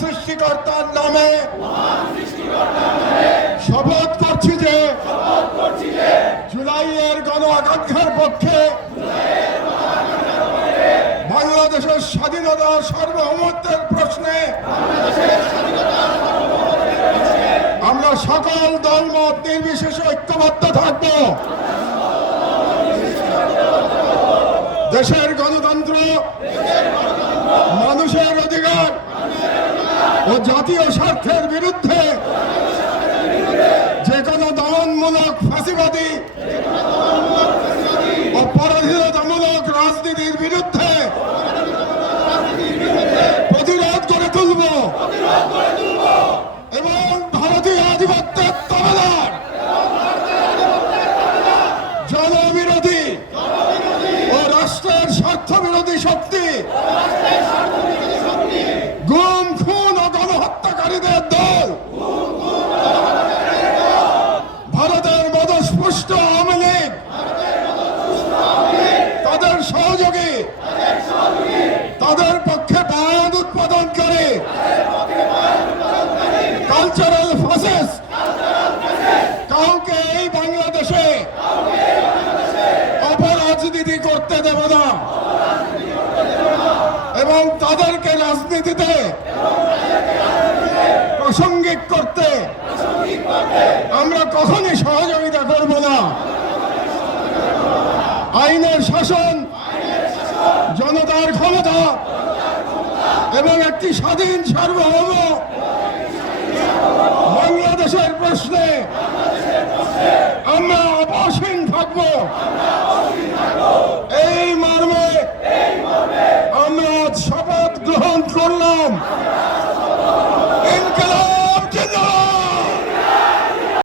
সৃষ্টিকর্তার নামে শপথ করছি যে জুলাইয়ের গণ আকাঙ্ক্ষার পক্ষে বাংলাদেশের স্বাধীনতা সার্বভৌমত্বের প্রশ্নে আমরা সকল দলমত নির্বিশেষে ঐক্যবদ্ধ থাকব। দেশের গণতন্ত্র, মানুষের অধিকার ও জাতীয় স্বার্থের বিরুদ্ধে যে কোনো দমনমূলক ফাঁসিবাদী ও পরাধীনতামূলক রাজনীতির বিরুদ্ধে প্রতিরোধ করে তুলব এবং ভারতীয় আধিপত্যের তবলার জনবিরোধী ও রাষ্ট্রের স্বার্থ বিরোধী শক্তি, গুম খুন ও গণহত্যাকারীদের দল, ভারতের মদস্পুষ্ট আওয়ামী লীগ, তাদের সহযোগী, তাদের পক্ষে বায়ান উৎপাদনকারী কালচারাল ফোর্সেস কাউকে এই বাংলাদেশে অপরাজনীতি করতে দেব না এবং তাদেরকে রাজনীতিতে প্রাসঙ্গিক করতে আমরা কখনই সহযোগিতা করব না। আইনের শাসন, জনতার ক্ষমতা এবং একটি স্বাধীন সার্বভৌম বাংলাদেশের প্রশ্নে আমরা অবসীম থাকব। এই মর্মে আমরা শপথ গ্রহণ করলাম।